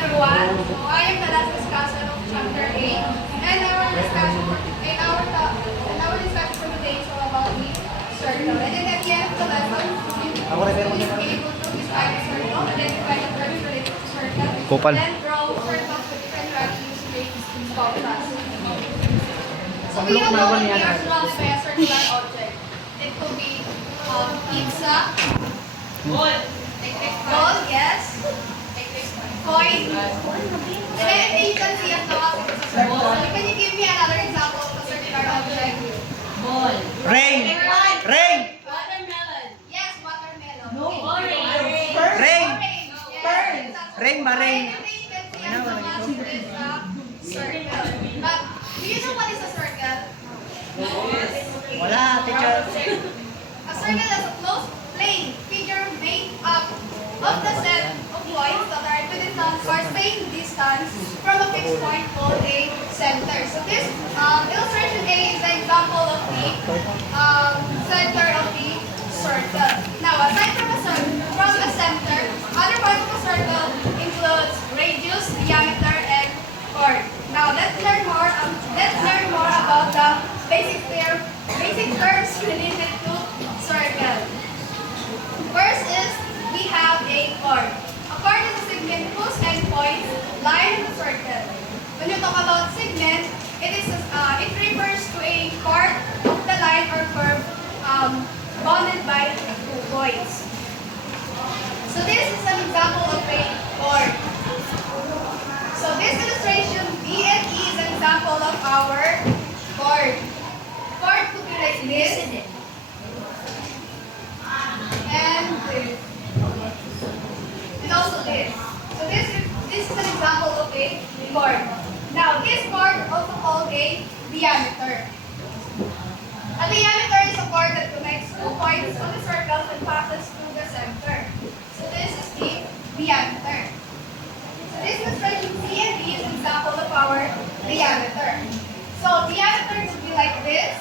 everyone. So I am the last discussion of chapter 8, and our discussion for today is all about the circle. And then at the end of the lesson, you will be able to describe the circle, identify the terms related to circle, Kupal. and draw circles with different values using contrast. So we all know that we are surrounded by a circular object. It could be pizza, ball, yes, coin, and anything you can see as long as it's a circle. So can you give me another example of a circular object? Ball. Rain! Rain! Watermelon. Yes, watermelon. No. Okay. Rain. Rain. Yes. Rain ba, rain? Anything you can see as long as it is a circle. But do you know what is a circle? Wala, teacher. A circle is a closed plane figure made up of the set of points that are equidistant or same distance from a fixed point called a center. So this illustration A is the example of the center of the circle. Now, aside from a center, other parts of a circle includes radius, diameter, and chord. Now, let's learn more about the basic terms related to circle. First is we have a chord. A chord is a segment whose endpoints lie in the circle. When you talk about segment, it refers to a part of the line or curve bounded by 2 points. So this is an example of a chord. So this illustration, D and E, is an example of our chord. Chord could be like this. And this. And also this. So this is an example of a chord. Now, this chord also called a diameter. A diameter is a chord that connects 2 points on the circle and passes through the center. So this is the diameter. So this illustration C and D is an example of our diameter. So diameter would be like this,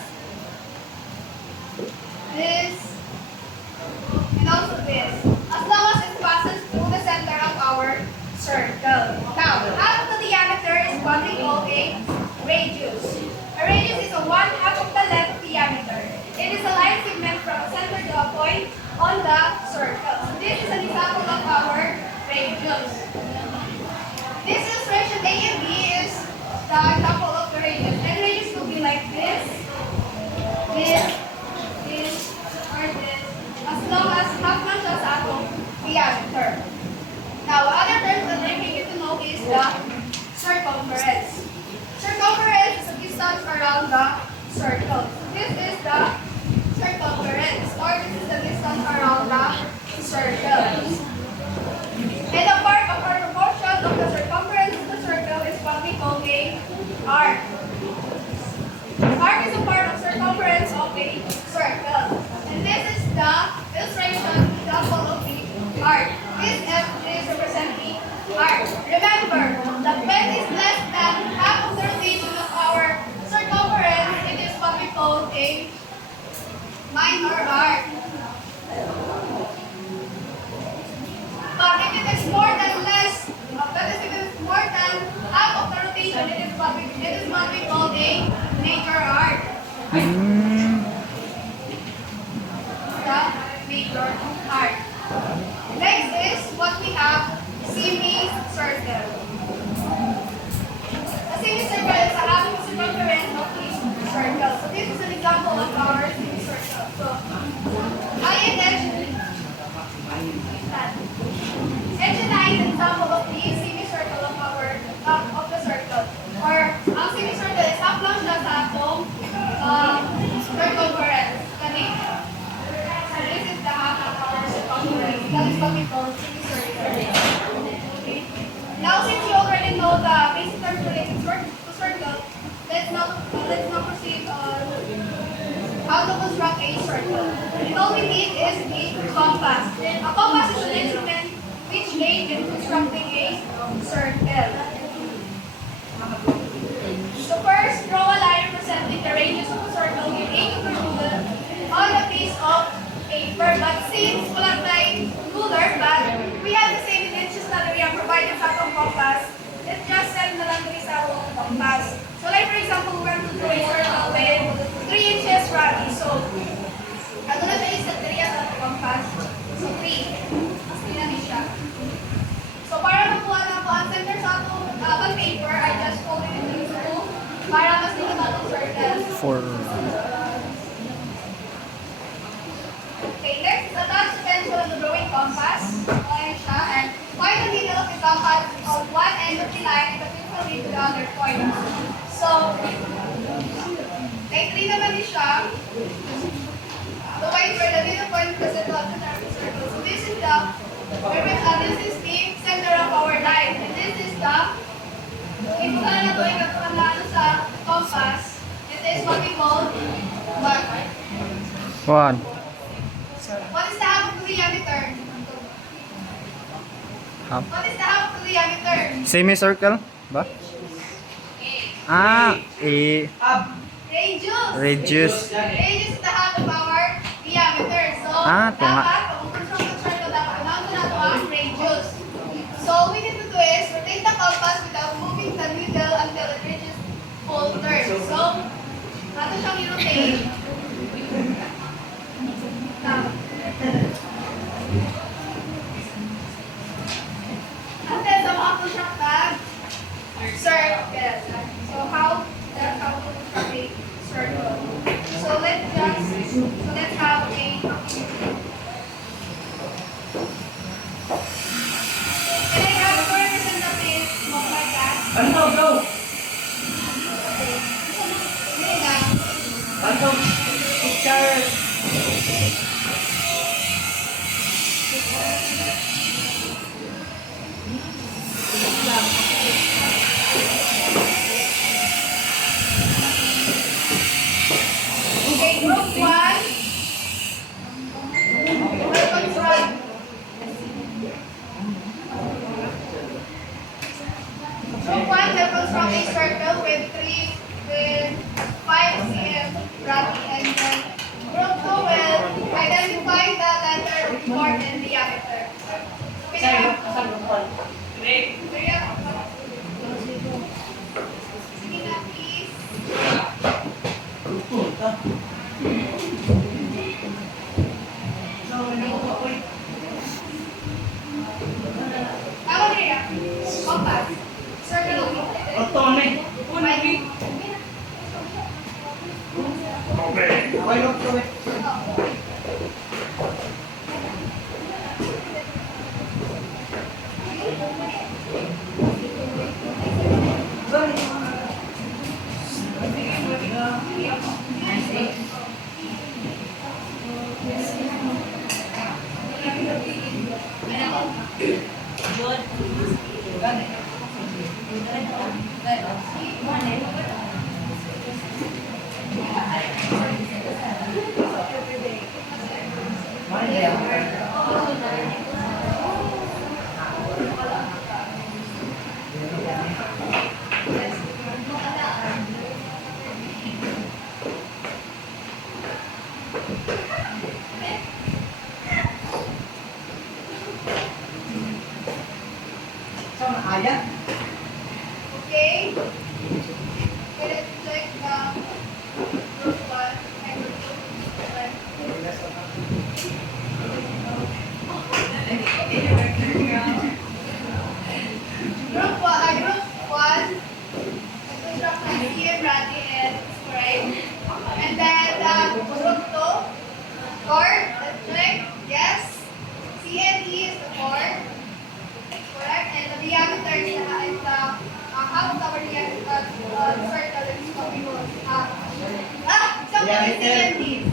and also this, as long as it passes through the center of our circle. Now, half of the diameter is what we call a radius. A radius is a 1/2 of the length diameter. It is a line segment from a center to a point on the circle. So this is an example of our radius. This illustration A and B is the example of the radius. And radius will be like this, or this, as long as half man siya sa atong diameter. Now, other terms that I need you to know is the circumference. Circumference is a distance around the circle. So this is the circumference, or this is the distance around the circle. And a part of our proportion of the circumference of the circle is what we call a arc. Arc is a part of circumference of a circle. And this is the illustration example of the arc. This F is represent the arc. Remember, the bend is less than half of the rotation of our circumference. It is what we call a minor arc. But if it is more than half of the rotation, it is what we call a major arc. The major arc. Next is what we have, semicircle. A semicircle is a half of the circumference of the circle. So this is an example of our semicircle. So I and H and I is an example of the semicircle of the circle. Or ang semicircle is half lang siya sa atong circumference. Kanina. So this is the half of our circumference. That is what we call semicircle. Okay. Now, since you already know the basic terms related to circle, let's now proceed on how to construct a circle. All we need is the compass. A compass is an instrument which aid in constructing a circle. So first, draw a line representing the radius of a circle with a ruler on a piece of paper. But since wala tayong ruler, but we have the same dimensions that we are provided sa atong compass, on paper, I just folded it into two para mas minimal ang circle. For Okay, next, attach the pencil on the drawing compass. Okay siya. And point the needle of the compass on one end of the line and the pencil lead to the other point. So, like 3 naman din siya. The point where the needle point is the center of the circle. So this is the center of our line. And this is the kung ano na ito ay katulad sa compass. It is what we call what? one. What is the half of the diameter? Half. What is the half of the diameter? Semicircle ba? Ah, Radius. radius. Radius is the half of our diameter. So, Ah, ito nga. dapat, kung construction circle, dapat unahan ko na ito ang radius. So, what we need to do is rotate the compass without moving the needle until it reaches full turn. So, natin siyang i-rotate. And then, sa mga construct circle. So, that's how to construct a circle. So, let's have a can I have 4% of it look like that? Ano, go! Hindi na. Ano, picture. Okay, group 1. We'll construct. Group 1 will construct a circle with 5 cm radius, and then group 2 will identify the letter more than diameter. Okay, sige na, please. Tama rin yan. Compass. Circle of it. Otome. Okay, look to it. Okay. Okay, let's check the group 1 and group 2. Group 1, construct my CM Randy and right. And then group 2, chord, let's check. Yes. CNE is the chord. Correct. And the diameter is the half of our diameter circle is what we will have. Something is CND.